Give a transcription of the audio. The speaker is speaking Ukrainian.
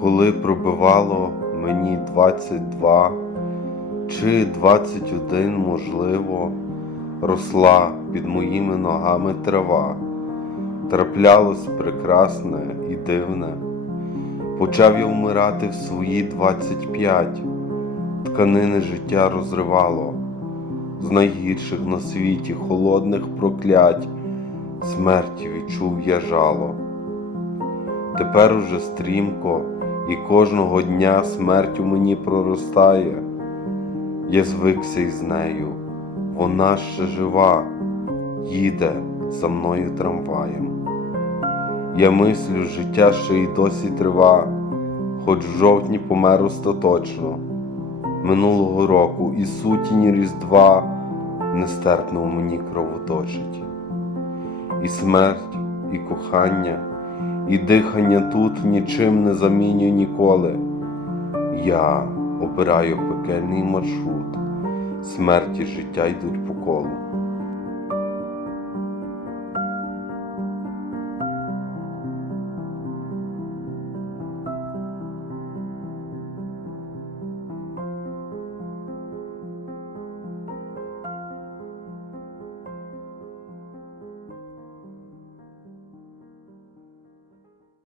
коли пробивало мені 22 чи 21, можливо, росла під моїми ногами трава, траплялось прекрасне і дивне. Почав я вмирати в свої 25, тканини життя розривало, з найгірших на світі холодних проклять, смерті відчув я жало. Тепер уже стрімко і кожного дня смерть у мені проростає. Я звикся із нею, вона ще жива, їде за мною трамваєм. Я мислю, життя ще й досі трива, хоч в жовтні помер остаточно. Минулого року і сутінь Різдва нестерпно у мені кровоточить. І смерть, і кохання, і дихання тут нічим не заміню ніколи. Я обираю пекельний маршрут, смерті життя йдуть по колу.